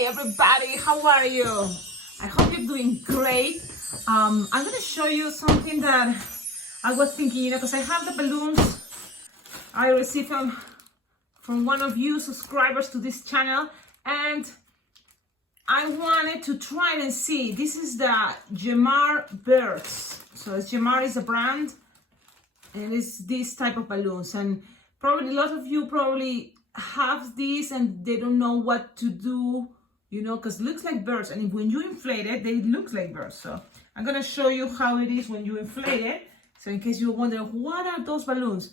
Hi everybody, how are you? I hope you're doing great. I'm going to show you something that I was thinking, because I have the balloons I received from one of you subscribers to this channel, and I wanted to try and see. This is the Gemar birds. So Gemar is a brand, and it's this type of balloons, and probably a lot of you probably have these and they don't know what to do, because it looks like birds, and when you inflate it, they look like birds. So I'm gonna show you how it is when you inflate it, so in case you're wondering what are those balloons.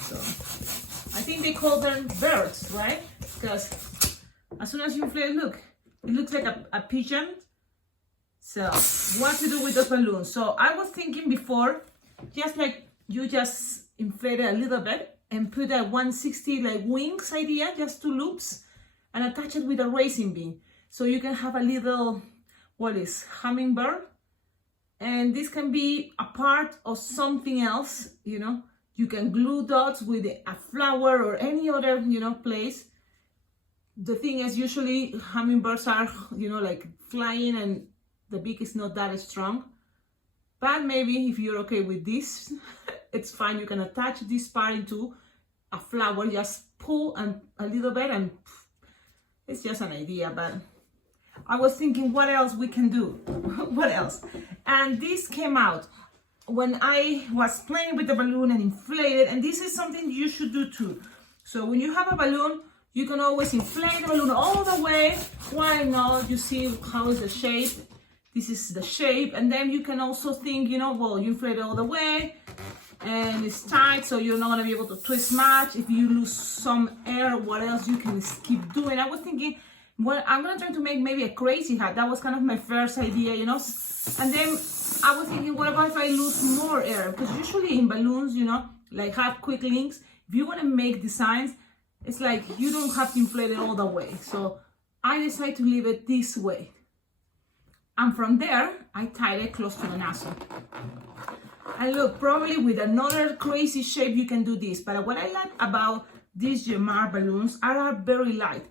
So I think they call them birds, right? Because as soon as you inflate it, look, it looks like a pigeon. So what to do with those balloons? So I was thinking before, just like you just inflate it a little bit and put a 160 like wings idea, just 2 loops, and attach it with a racing beam. So you can have a little, hummingbird. And this can be a part of something else, You can glue dots with a flower or any other, place. The thing is, usually hummingbirds are, like flying and the beak is not that strong. But maybe if you're okay with this, it's fine. You can attach this part into a flower, just pull and a little bit, and it's just an idea. But I was thinking, what else we can do? What else? And this came out when I was playing with the balloon and inflated, and this is something you should do too. So when you have a balloon, you can always inflate the balloon all the way. Why not? You see how is the shape? This is the shape, and then you can also think, you inflate it all the way, and it's tight, so you're not gonna be able to twist much. If you lose some air, what else you can keep doing? I was thinking, well, I'm gonna try to make maybe a crazy hat. That was kind of my first idea, And then I was thinking, what about if I lose more air? Because usually in balloons, like have quick links, if you wanna make designs, it's like you don't have to inflate it all the way. So I decided to leave it this way. And from there, I tied it close to the nozzle. And look, probably with another crazy shape, you can do this. But what I like about these Gemar balloons are very light.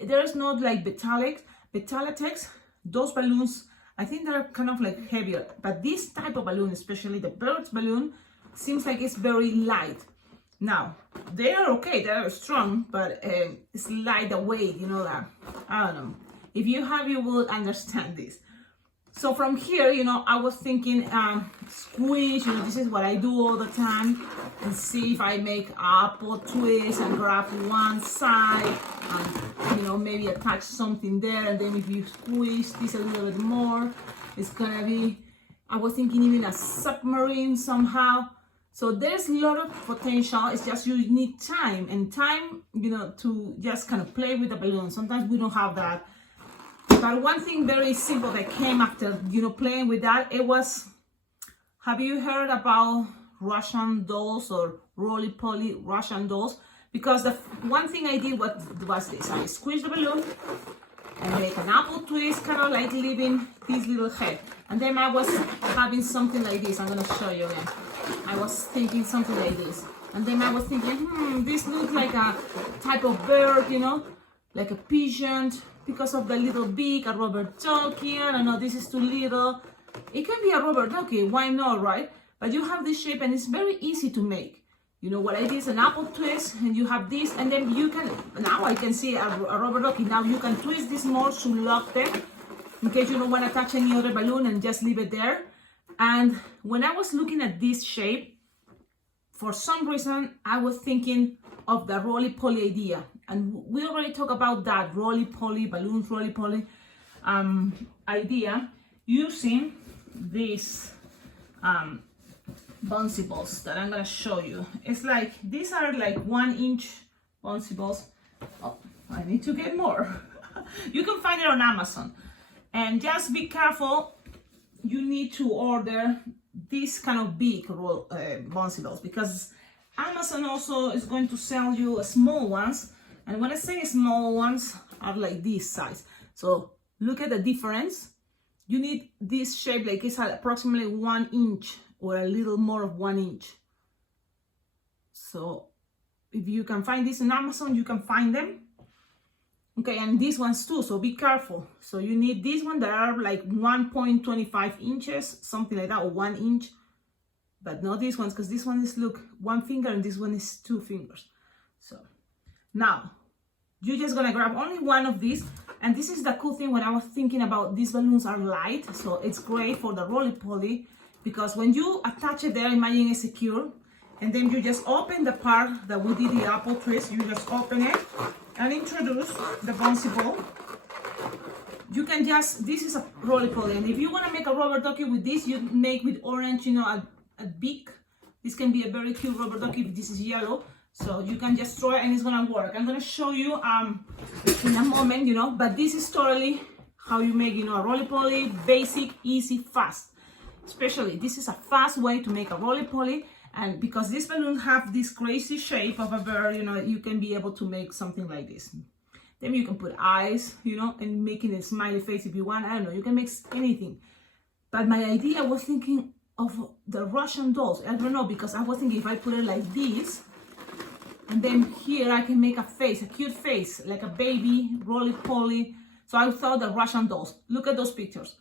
There's not like metallics. Those balloons, I think they're kind of like heavier. But this type of balloon, especially the bird's balloon, seems like it's very light. Now, they are okay, they're strong, but it's light the weight, that, I don't know. If you have, you will understand this. So from here, I was thinking, squish, this is what I do all the time, and see if I make apple twist and grab one side, and, maybe attach something there, and then if you squish this a little bit more, it's gonna be, I was thinking even a submarine somehow. So there's a lot of potential. It's just you need time, to just kind of play with the balloon. Sometimes we don't have that. But one thing very simple that came after, playing with that, it was, have you heard about Russian dolls or Roly Poly Russian dolls? Because the one thing I did was this. I squished the balloon and make an apple twist, kind of like leaving this little head. And then I was having something like this. I'm going to show you again. I was thinking something like this. And then I was thinking, this looks like a type of bird, like a pigeon, because of the little beak, a rubber ducky. I don't know, this is too little. It can be a rubber ducky, why not, right? But you have this shape and it's very easy to make. What I did is an apple twist, and you have this, and then you can, now I can see a rubber ducky. Now you can twist this more to lock them, in case you don't want to touch any other balloon, and just leave it there. And when I was looking at this shape, for some reason, I was thinking of the Roly Poly idea. And we already talked about that Roly Poly balloons, Roly Poly idea, using these bouncy balls that I'm gonna show you. It's like, these are like 1-inch bouncy balls. Oh, I need to get more. You can find it on Amazon. And just be careful, you need to order this kind of big bouncy balls, because Amazon also is going to sell you small ones. And when I say small ones, are like this size. So look at the difference. You need this shape, like it's approximately 1 inch or a little more of 1 inch. So if you can find this on Amazon, you can find them. Okay, and these ones too, so be careful. So you need these ones that are like 1.25 inches, something like that, or 1 inch. But not these ones, because this one is, look, 1 finger and this one is 2 fingers. So now you're just gonna grab only one of these. And this is the cool thing when I was thinking about these balloons are light, so it's great for the roly poly, because when you attach it there, imagine it's secure, and then you just open the part that we did the apple twist. You just open it and introduce the bouncy ball. You can just, this is a roly poly, and if you want to make a rubber ducky with this, you make with orange, you know, a beak. This can be a very cute rubber ducky if this is yellow. So you can just throw it and it's gonna work. I'm gonna show you in a moment, you know, but this is totally how you make, you know, a roly poly, basic, easy, fast. Especially this is a fast way to make a roly poly, and because these balloons have this crazy shape of a bird, you know, you can be able to make something like this. Then you can put eyes, you know, and making a smiley face if you want. I don't know, you can make anything. But my idea was thinking of the Russian dolls. I don't know, because I was thinking if I put it like this, and then here I can make a face, a cute face, like a baby, roly poly. So I thought the Russian dolls. Look at those pictures.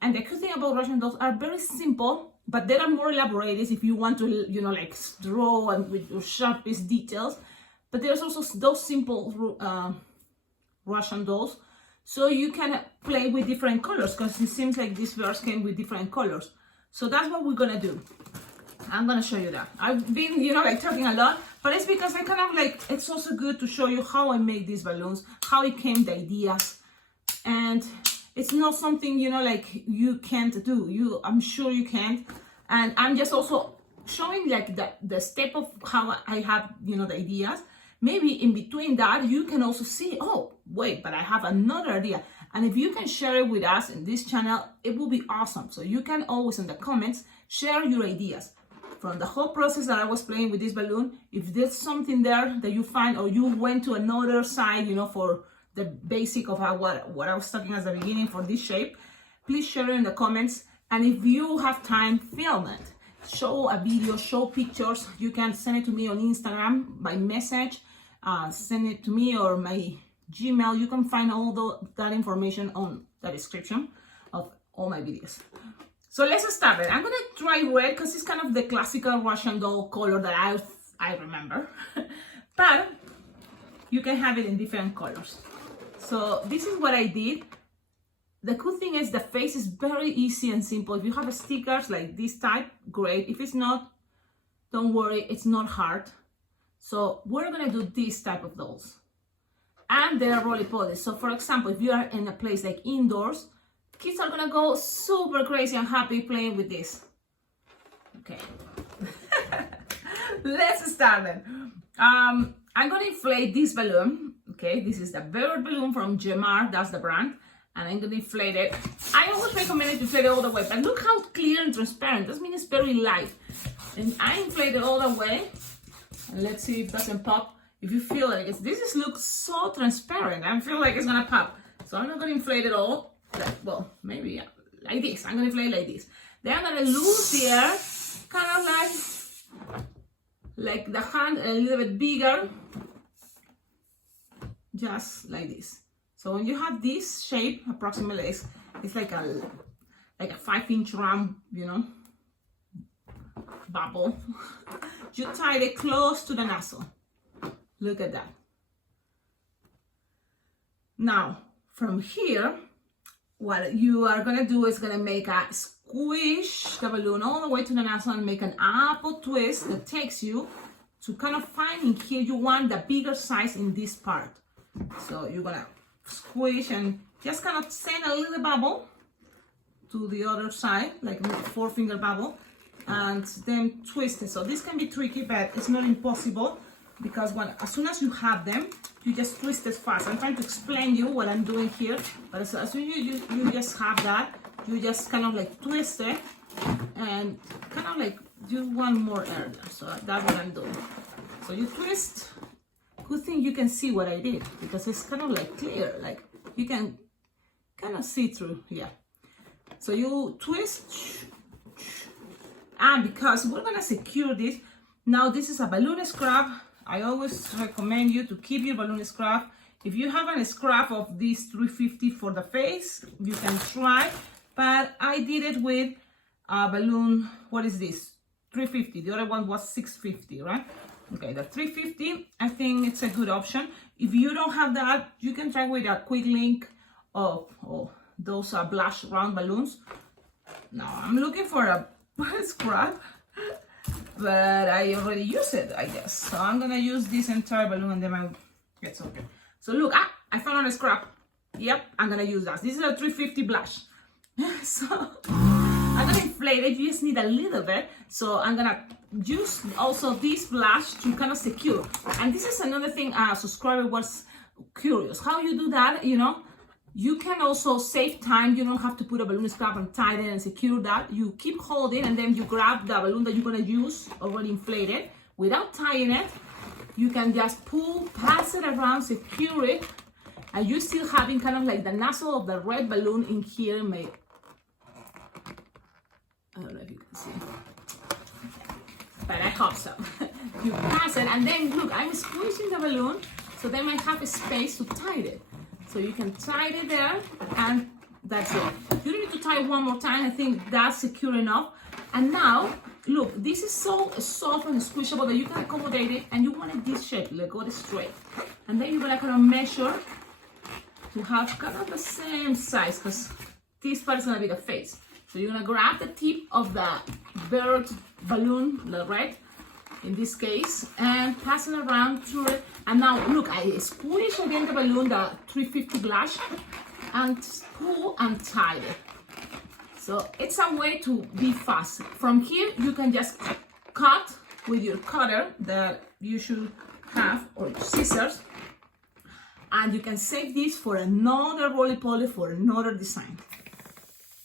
And the cool thing about Russian dolls are very simple, but they are more elaborated if you want to, you know, like draw and with your sharpest details. But there's also those simple Russian dolls. So you can play with different colors, because it seems like these birds came with different colors. So that's what we're gonna do. I'm gonna show you that. I've been, you know, like talking a lot, but it's because I kind of like, it's also good to show you how I make these balloons, how it came, the ideas. And it's not something, you know, like you can't do. I'm sure you can't. And I'm just also showing like the step of how I have, you know, the ideas. Maybe in between that, you can also see, oh, wait, but I have another idea. And if you can share it with us in this channel, it will be awesome. So you can always in the comments share your ideas. From the whole process that I was playing with this balloon, if there's something there that you find, or you went to another side, you know, for the basic of how, what I was talking at the beginning for this shape, please share it in the comments. And if you have time, film it. Show a video, show pictures. You can send it to me on Instagram by message, send it to me, or my Gmail. You can find all that information on the description of all my videos. So let's start it. I'm gonna try red because it's kind of the classical Russian doll color that I remember. But you can have it in different colors. So this is what I did. The cool thing is the face is very easy and simple. If you have stickers like this type, great. If it's not, don't worry, it's not hard. So we're gonna do this type of dolls. And they're roly poly. So for example, if you are in a place like indoors, kids are gonna go super crazy and happy playing with this. Okay. Let's start then. I'm gonna inflate this balloon. Okay, this is the bird balloon from Gemar, that's the brand. And I'm gonna inflate it. I always recommend it to inflate it all the way, but look how clear and transparent. That means it's very light. And I inflate it all the way. And let's see if it doesn't pop. If you feel like this looks so transparent, I feel like it's gonna pop. So I'm not gonna inflate it all. Well, maybe like this. I'm gonna inflate like this. Then I'm gonna lose the air, kind of like the hand a little bit bigger, just like this. So when you have this shape, approximately, it's like a 5-inch round, you know, bubble. You tie it close to the nozzle. Look at that. Now, from here, what you are gonna do is gonna make a squish the balloon all the way to the nozzle and make an apple twist that takes you to kind of find in here you want the bigger size in this part. So you're gonna squish and just kind of send a little bubble to the other side, like a 4-finger bubble, and then twist it. So this can be tricky, but it's not impossible, because as soon as you have them, you just twist it fast. I'm trying to explain you what I'm doing here, but as soon as you just have that, you just kind of like twist it and kind of like do one more air there. So that's what I'm doing. So you twist. Good thing you can see what I did, because it's kind of like clear, like you can kind of see through. Yeah. So you twist, and because we're gonna secure this, now this is a balloon scrap. I always recommend you to keep your balloon scrap If you have a scrap of this 350 for the face, you can try, but I did it with a balloon. What is this? 350. The other one was 650, right? Okay, the 350, I think it's a good option. If you don't have that, you can try with a quick link of those blush round balloons. Now I'm looking for a scrap, but I already used it, I guess. So I'm gonna use this entire balloon and then it's okay. So look, I found a scrap. Yep, I'm gonna use that. This is a 350 blush. So I'm gonna inflate it. You just need a little bit. So I'm gonna use also this blush to kind of secure. And this is another thing a subscriber was curious. How you do that, you know? You can also save time. You don't have to put a balloon scrap and tie it and secure that. You keep holding and then you grab the balloon that you're gonna use, already inflated, without tying it. You can just pull, pass it around, secure it, and you're still having kind of like the nozzle of the red balloon in here. I don't know if you can see, but I hope so. You pass it, and then look, I'm squeezing the balloon, so then I have a space to tie it. So you can tie it there, and that's it. You don't need to tie it one more time. I think that's secure enough. And now, look, this is so soft and squishable that you can accommodate it, and you want it this shape, like go straight. And then you're gonna kind of measure to have kind of the same size, because this part is gonna be the face. So you're gonna grab the tip of the bird balloon, the red, in this case, and pass it around through it. And now, look, I squish again the balloon, the 350 blush, and pull and tie it. So it's a way to be fast. From here, you can just cut with your cutter that you should have, or scissors, and you can save this for another roly poly, for another design.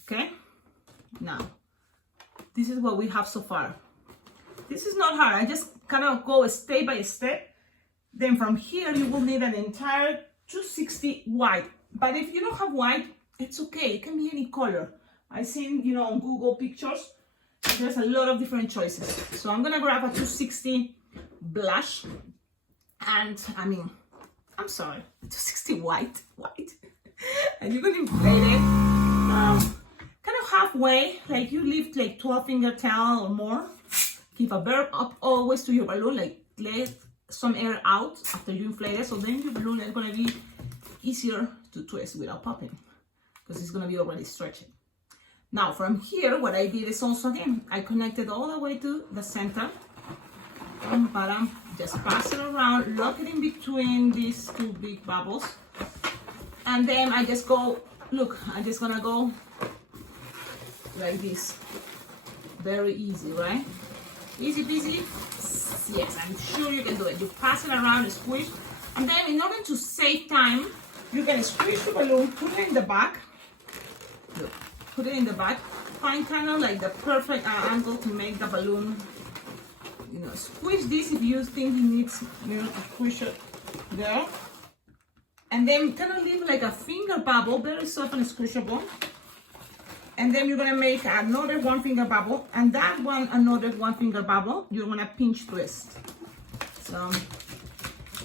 Okay? Now, this is what we have so far. This is not hard. I just kind of go step by step. Then from here, you will need an entire 260 white. But if you don't have white, it's okay. It can be any color. I've seen, you know, on Google pictures, there's a lot of different choices. So I'm gonna grab a 260 blush, and I'm sorry, 260 white, and you're gonna inflate it kind of halfway, like you lift like 12 finger tail or more. Keep a burp up always to your balloon, like let some air out after you inflate it, so then your balloon is gonna be easier to twist without popping, because it's gonna be already stretching. Now from here, what I did is also, again, I connected all the way to the center. Bottom, just pass it around, lock it in between these two big bubbles. And then I just go, look, I'm just gonna go like this. Very easy, right? Easy peasy. Yes, I'm sure you can do it. You pass it around, squish. And then in order to save time, you can squish the balloon, put it in the back. Look. Put it in the back, find kind of like the perfect angle to make the balloon, you know, squish this if you think it needs, you know, to squish it there. And then kind of leave like a finger bubble, very soft and squishable. And then you're gonna make another one finger bubble, and that one, another one finger bubble, you're gonna pinch twist. So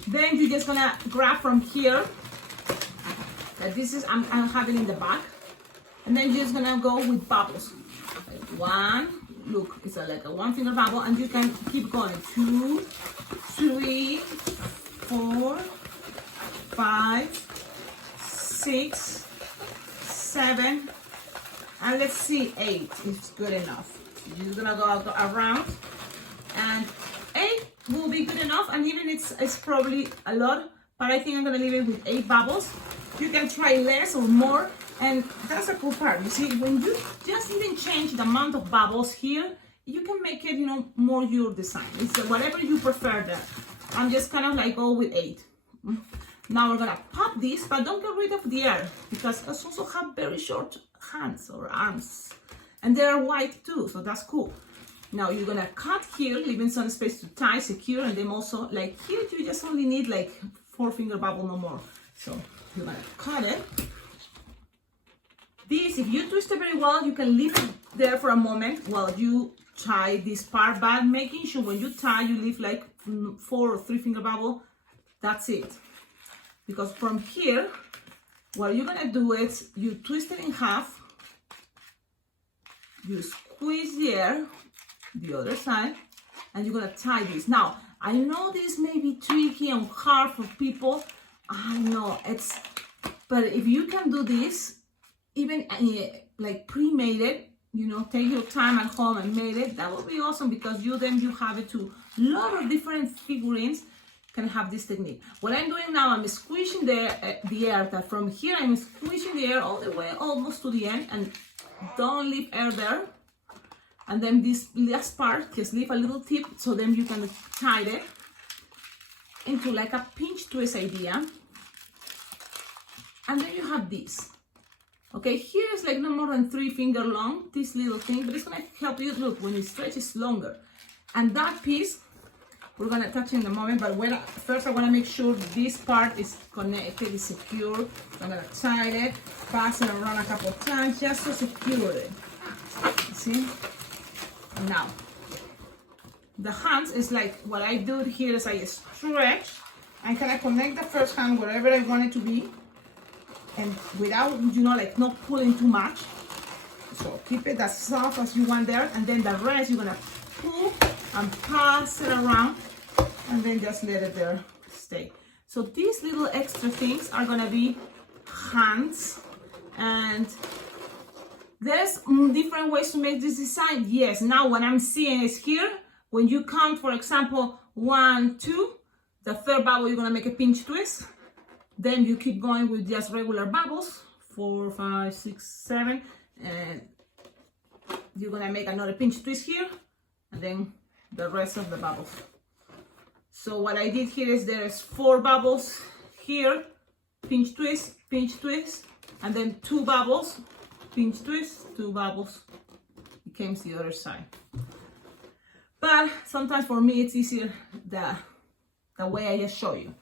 then you're just gonna grab from here, that this is, I'm having in the back. And then you're just gonna go with bubbles. One, look, it's like a one finger bubble, and you can keep going. 2, 3, 4, 5, 6, 7, and let's see, 8 is good enough. You're just gonna go around, and 8 will be good enough, and even it's probably a lot, but I think I'm gonna leave it with 8 bubbles. You can try less or more. And that's a cool part. You see, when you just even change the amount of bubbles here, you can make it, you know, more your design. It's whatever you prefer there. I'm just kind of like go with 8. Now we're gonna pop this, but don't get rid of the air, because us also have very short hands or arms, and they're white too, so that's cool. Now you're gonna cut here, leaving some space to tie, secure, and then also like here you just only need like 4 finger bubble, no more. So you're gonna cut it. This, if you twist it very well, you can leave it there for a moment while you tie this part, but making sure when you tie, you leave like 4 or 3 finger bubble. That's it. because from here, what you're gonna do is you twist it in half, you squeeze the air, the other side, and you're gonna tie this. Now, I know this may be tricky and hard for people. I know but if you can do this, even like pre-made it, you know, take your time at home and made it, that would be awesome, because you have it to a lot of different figurines can have this technique. What I'm doing now, I'm squishing the air. That from here, I'm squishing the air all the way almost to the end, and don't leave air there. And then this last part, just leave a little tip, so then you can tie it into like a pinch twist idea. And then you have this. Okay, here is like no more than 3 finger long, this little thing, but it's gonna help you, look, when you stretch it's longer. And that piece, we're gonna touch in a moment, but first I wanna make sure this part is connected, is secure. So I'm gonna tie it, pass it around a couple of times, just to secure it. See? Now, the hands is like, what I do here is I stretch, I kind of connect the first hand wherever I want it to be, and without, you know, like not pulling too much. So keep it as soft as you want there, and then the rest you're gonna pull and pass it around, and then just let it there stay. So these little extra things are gonna be hands, and there's different ways to make this design. Yes, now what I'm seeing is here, when you count, for example, 1, 2, the third bubble you're gonna make a pinch twist. Then you keep going with just regular bubbles, 4, 5, 6, 7, and you're gonna make another pinch twist here, and then the rest of the bubbles. So what I did here is there's 4 bubbles here, pinch twist, and then 2 bubbles, pinch twist, 2 bubbles. It came to the other side. But sometimes for me it's easier the way I just show you.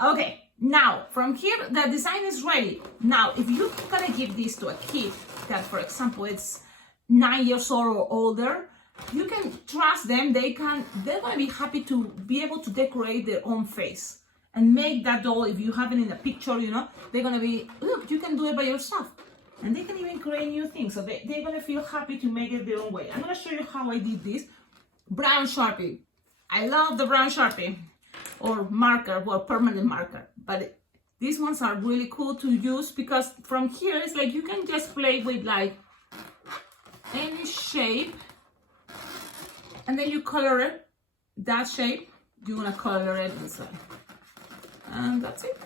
Okay. Now, from here, the design is ready. Now, if you're gonna give this to a kid that, for example, it's 9 years old or older, you can trust them. They're gonna be happy to be able to decorate their own face and make that doll. If you have it in a picture, you know, they're gonna be, look, you can do it by yourself. And they can even create new things. So they're gonna feel happy to make it their own way. I'm gonna show you how I did this. Brown Sharpie. I love the brown Sharpie. Or marker, well, permanent marker, but these ones are really cool to use, because from here it's like you can just play with like any shape, and then you color it, that shape, you want to color it inside, and that's it.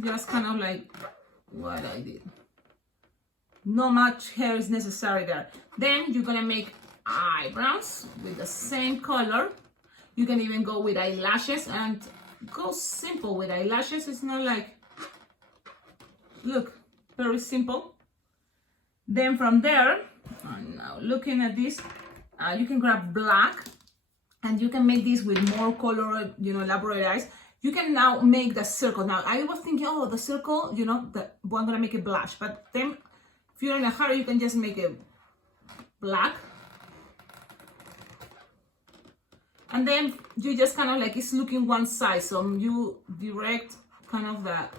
Just kind of like what I did. No much hair is necessary there. Then you're gonna make eyebrows with the same color. You can even go with eyelashes and go simple with eyelashes. It's not like, look, very simple. Then from there, now looking at this, you can grab black, and you can make this with more color, you know, elaborate eyes. You can now make the circle. Now I was thinking, oh, the circle, you know, I'm gonna make it blush, but then if you're in a hurry, you can just make it black. And then you just kind of like, it's looking one side, so you direct kind of a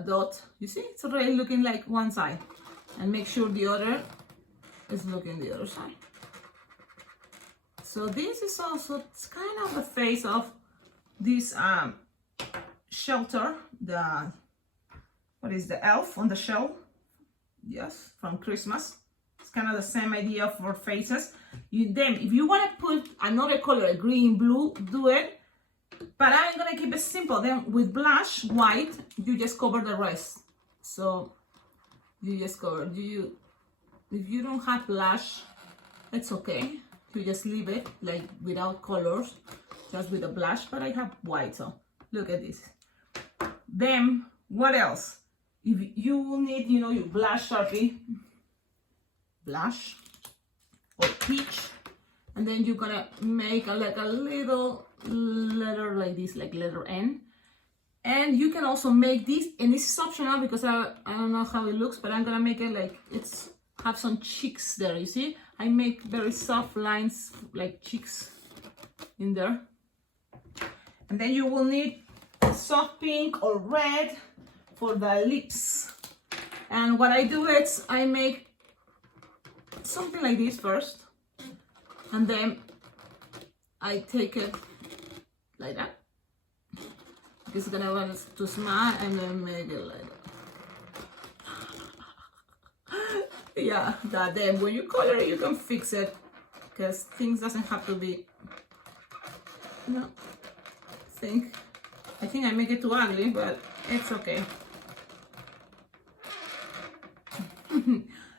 dot. You see, it's already looking like one side, and make sure the other is looking the other side. So this is also, it's kind of the face of this shelter, what is the elf on the shelf? Yes, from Christmas. It's kind of the same idea for faces. If you want to put another color, green, blue, do it. But I'm gonna keep it simple. Then with blush white, you just cover the rest. So you just cover. If you don't have blush, it's okay. You just leave it like without colors, just with a blush. But I have white, so look at this. Then what else? If you need, you know, your blush Sharpie, blush or peach, and then you're gonna make like a little letter like this, like letter N. And you can also make this, and this is optional because I don't know how it looks, but I'm gonna make it like it's have some cheeks there. You see, I make very soft lines like cheeks in there. And then you will need soft pink or red for the lips. And what I do is I make something like this first, and then I take it like that. It's gonna want to smile and then make it like that. Yeah, that then when you color it, you can fix it, because things doesn't have to be, no, I think I make it too ugly, but it's okay.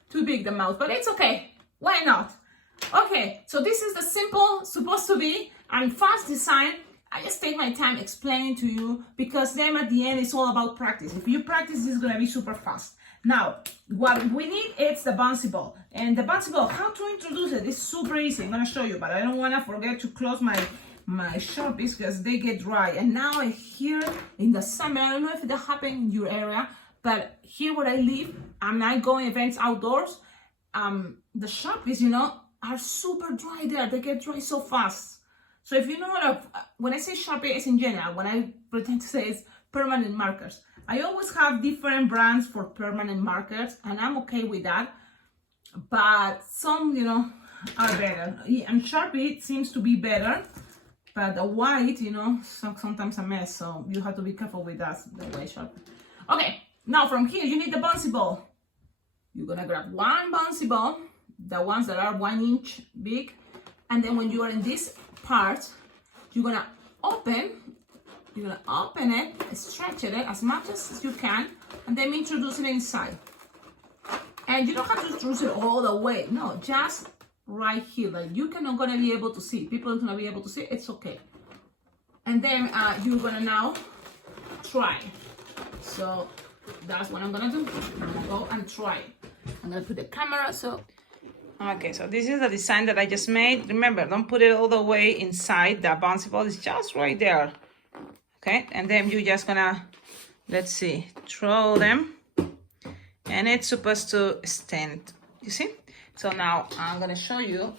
Too big the mouth, but it's okay. Why not? Okay, so this is the simple, supposed to be, and fast design. I just take my time explaining to you, because then at the end it's all about practice. If you practice, this is gonna be super fast. Now, what we need is the bouncy ball. And the bouncy ball, how to introduce it is super easy. I'm gonna show you, but I don't wanna forget to close my Sharpies because they get dry. And now here in the summer, I don't know if that happens in your area, but here where I live, I'm not going events outdoors. The Sharpies, you know, are super dry there. They get dry so fast. So if you know what, when I say Sharpie, it's in general. When I pretend to say it's permanent markers, I always have different brands for permanent markers, and I'm okay with that. But some, you know, are better. And Sharpie seems to be better, but the white, you know, sometimes a mess. So you have to be careful with that, the white Sharpie. Okay, now from here, you need the bouncy ball. You're gonna grab one bouncy ball, the ones that are 1 inch big, and then when you are in this part, you're gonna open it, stretch it as much as you can, and then introduce it inside. And you don't have to introduce it all the way, no, just right here, like you cannot gonna be able to see, people are gonna be able to see, it's okay. And then you're gonna now try. So that's what I'm gonna do. I'm gonna go and try. I'm gonna put the camera, so okay, so this is the design that I just made. Remember, don't put it all the way inside. The bouncy ball is just right there. Okay, and then you're just gonna, let's see, throw them, and it's supposed to stand, you see? So now I'm gonna show you,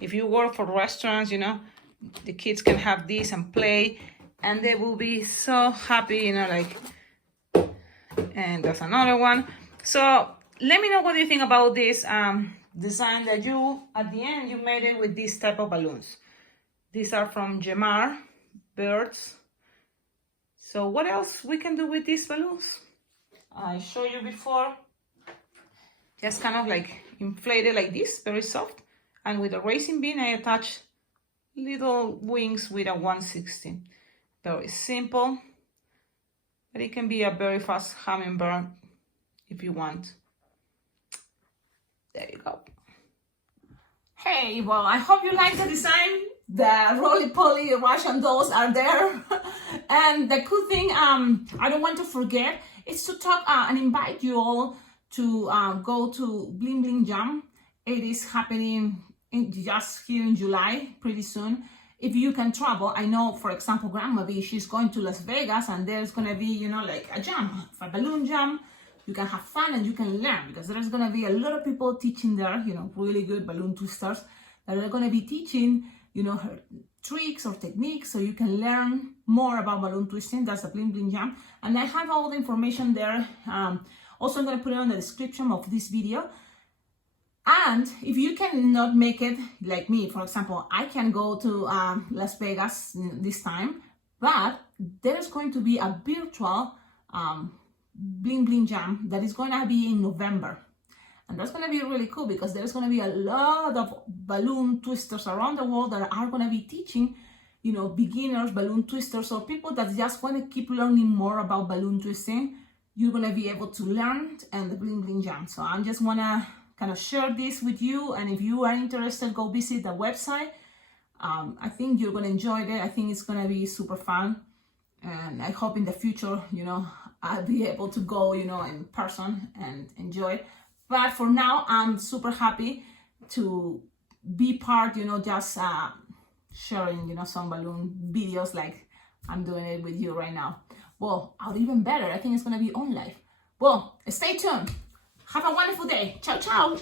if you work for restaurants, you know, the kids can have this and play, and they will be so happy, you know, like, and there's another one. So let me know what you think about this design that you, at the end, you made it with this type of balloons. These are from Gemar, birds. So what else we can do with these balloons? I showed you before. Just kind of like inflated like this, very soft. And with a racing bean, I attach little wings with a 1/16. Very simple, but it can be a very fast hummingbird if you want. There you go. Hey, well, I hope you like the design. The Roly Poly Russian dolls are there. And the cool thing, I don't want to forget, is to talk and invite you all to go to Bling Bling Jam. It is happening just here in July, pretty soon. If you can travel, I know, for example, Grandma B, she's going to Las Vegas, and there's gonna be, you know, like a jam, a balloon jam. You can have fun and you can learn, because there's gonna be a lot of people teaching there, you know, really good balloon twisters that are gonna be teaching, you know, her tricks or techniques, so you can learn more about balloon twisting. That's the Bling Bling Jam, and I have all the information there. Also, I'm gonna put it on the description of this video. And if you cannot make it, like me, for example, I can go to Las Vegas this time, but there's going to be a virtual Bling Bling Jam that is going to be in November. And that's going to be really cool, because there's going to be a lot of balloon twisters around the world that are going to be teaching, you know, beginners, balloon twisters, or people that just want to keep learning more about balloon twisting. You're going to be able to learn and the Bling Bling Jam. So I just want to kind of share this with you, and if you are interested, go visit the website. I think you're going to enjoy it. I think it's going to be super fun, and I hope in the future, you know, I'll be able to go, you know, in person and enjoy it. But for now, I'm super happy to be part, you know, just sharing, you know, some balloon videos like I'm doing it with you right now. Well, or even better, I think it's going to be on live. Well, stay tuned. Have a wonderful day. Ciao, ciao.